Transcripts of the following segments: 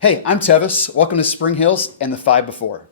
Hey, I'm Tevis. Welcome to Spring Hills and the Five Before.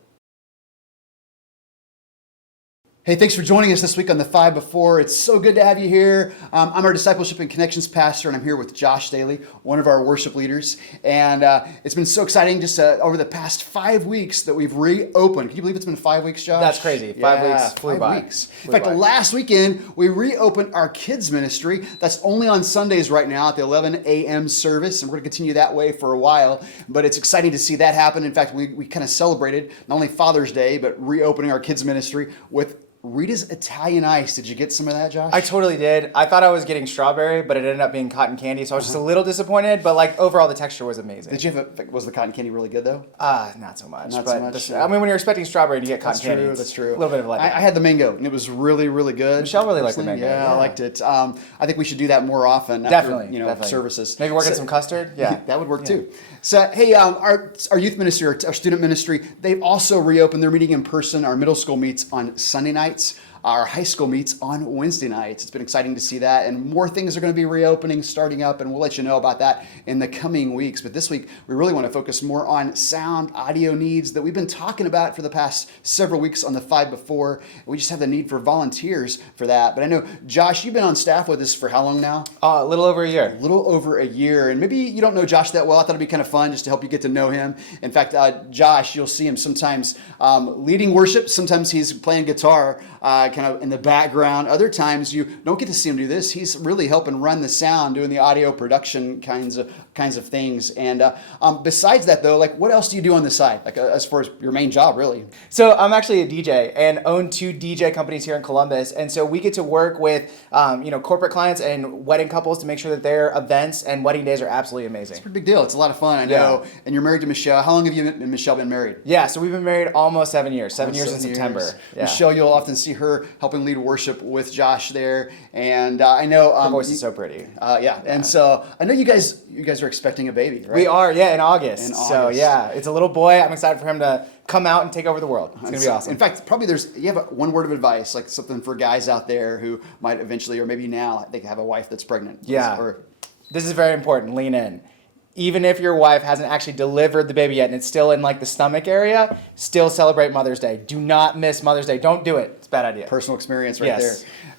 Hey, thanks for joining us this week on the Five Before. It's so good to have you here. I'm our Discipleship and Connections pastor, and I'm here with Josh Daly, one of our worship leaders. And it's been so exciting just over the past 5 weeks that we've reopened. Can you believe it's been 5 weeks, Josh? That's crazy. 5 weeks flew by. Weeks. In fact, last weekend, we reopened our kids ministry. That's only on Sundays right now at the 11 a.m. service, and we're going to continue that way for a while. But it's exciting to see that happen. In fact, we kind of celebrated not only Father's Day, but reopening our kids ministry with Rita's Italian Ice. Did you get some of that, Josh? I totally did. I thought I was getting strawberry, but it ended up being cotton candy, so I was just a little disappointed, but like overall the texture was amazing. Did you was the cotton candy really good though? Not so much. Not so much. I mean, when you're expecting strawberry and you get cotton candy, That's true. A little bit of a letdown. I had the mango, and it was really, really good. Michelle really liked the mango. Yeah, I liked it. I think we should do that more often. Definitely. Services. Maybe work on some custard. Yeah, that would work too. So, hey, our youth ministry, our student ministry, they've also reopened. They're meeting in person. Our middle school meets on Sunday nights. Our high school meets on Wednesday nights. It's been exciting to see that, and more things are going to be reopening, starting up, and we'll let you know about that in the coming weeks. But this week, we really want to focus more on sound, audio needs that we've been talking about for the past several weeks on the Five Before. We just have the need for volunteers for that. But I know, Josh, you've been on staff with us for how long now? A little over a year. A little over a year, and maybe you don't know Josh that well. I thought it'd be kind of fun just to help you get to know him. In fact, Josh, you'll see him sometimes leading worship. Sometimes he's playing guitar, kind of in the background. Other times you don't get to see him do this. He's really helping run the sound, doing the audio production kinds of things. And besides that, though, like what else do you do on the side, like as far as your main job, really? So I'm actually a DJ and own 2 DJ companies here in Columbus, and so we get to work with corporate clients and wedding couples to make sure that their events and wedding days are absolutely amazing. It's a pretty big deal. It's a lot of fun, I know. Yeah. And you're married to Michelle. How long have you and Michelle been married? Yeah, so we've been married almost 7 years. 7 years in September. Yeah. Michelle, you'll often see her helping lead worship with Josh there, and I know her voice is so pretty. And so I know you guys are expecting a baby, right? We are, in August. So yeah, it's a little boy. I'm excited for him to come out and take over the world. It's gonna be awesome. In fact, probably you have one word of advice, like something for guys out there who might eventually, or maybe now, they have a wife that's pregnant. Yeah. This is very important. Lean in. Even if your wife hasn't actually delivered the baby yet and it's still in like the stomach area, still celebrate Mother's Day. Do not miss Mother's Day. Don't do it. It's a bad idea. Personal experience right there.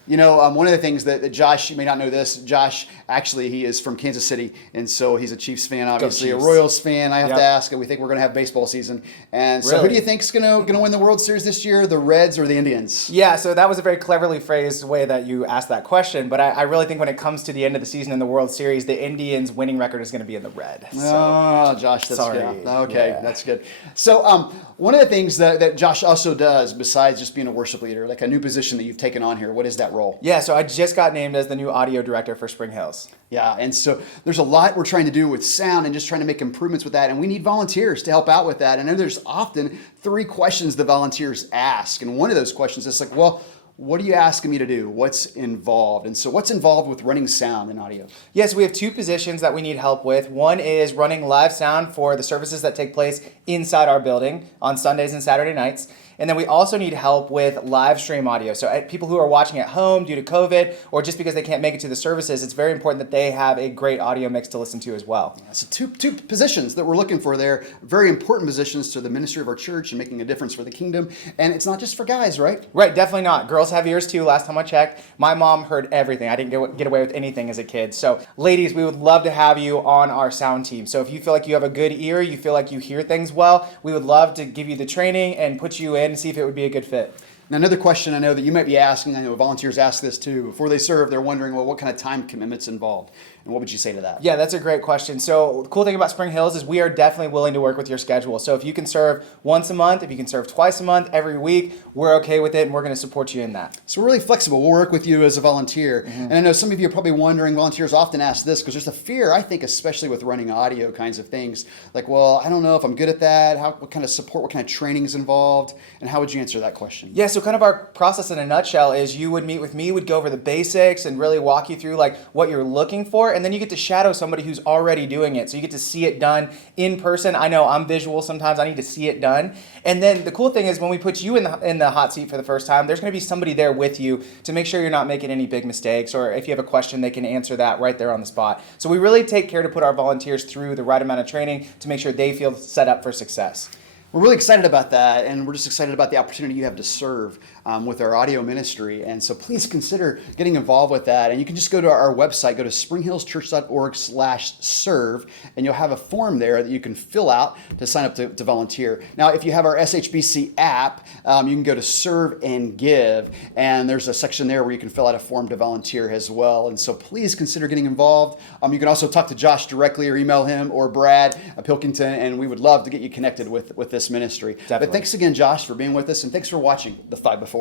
You know, one of the things that Josh, you may not know this, Josh, actually, he is from Kansas City, and so he's a Chiefs fan, obviously, a Royals fan. I have to ask, we think we're going to have baseball season. And so who do you think is going to win the World Series this year, the Reds or the Indians? Yeah, so that was a very cleverly phrased way that you asked that question, but I really think when it comes to the end of the season in the World Series, the Indians' winning record is going to be in the red. So. Oh, Josh, that's good. Okay, that's good. So one of the things that Josh also does, besides just being a worship leader, like a new position that you've taken on here, what is that role? Yeah, so I just got named as the new audio director for Spring Hills. Yeah, and so there's a lot we're trying to do with sound and just trying to make improvements with that, and we need volunteers to help out with that. And then there's often 3 questions the volunteers ask, and one of those questions is like, well, what are you asking me to do? What's involved? And so what's involved with running sound and audio? Yes, we have 2 positions that we need help with. One is running live sound for the services that take place inside our building on Sundays and Saturday nights. And then we also need help with live stream audio. So people who are watching at home due to COVID or just because they can't make it to the services, it's very important that they have a great audio mix to listen to as well. Yeah, so two positions that we're looking for there, very important positions to the ministry of our church and making a difference for the kingdom. And it's not just for guys, right? Right, definitely not. Girls have ears too. Last time I checked, my mom heard everything. I didn't get away with anything as a kid. So ladies, we would love to have you on our sound team. So if you feel like you have a good ear, you feel like you hear things well, we would love to give you the training and put you in and see if it would be a good fit. Now, another question I know that you might be asking, I know volunteers ask this too, before they serve, they're wondering, well, what kind of time commitment's involved? And what would you say to that? Yeah, that's a great question. So the cool thing about Spring Hills is we are definitely willing to work with your schedule. So if you can serve once a month, if you can serve twice a month, every week, we're okay with it and we're going to support you in that. So we're really flexible. We'll work with you as a volunteer. Mm-hmm. And I know some of you are probably wondering, volunteers often ask this because there's a fear, I think, especially with running audio kinds of things. Like, well, I don't know if I'm good at that. What kind of support, what kind of training is involved? And how would you answer that question? Yeah, so kind of our process in a nutshell is you would meet with me, would go over the basics and really walk you through like what you're looking for. and then you get to shadow somebody who's already doing it. So you get to see it done in person. I know I'm visual sometimes. I need to see it done. And then the cool thing is when we put you in the hot seat for the first time, there's going to be somebody there with you to make sure you're not making any big mistakes, or if you have a question, they can answer that right there on the spot. So we really take care to put our volunteers through the right amount of training to make sure they feel set up for success. We're really excited about that, and we're just excited about the opportunity you have to serve with our audio ministry. And so please consider getting involved with that. And you can just go to our website, go to springhillschurch.org/serve, and you'll have a form there that you can fill out to sign up to volunteer. Now, if you have our SHBC app, you can go to Serve and Give, and there's a section there where you can fill out a form to volunteer as well. And so please consider getting involved. You can also talk to Josh directly or email him or Brad Pilkington, and we would love to get you connected with this ministry. Definitely. But thanks again, Josh, for being with us, and thanks for watching The Five Before.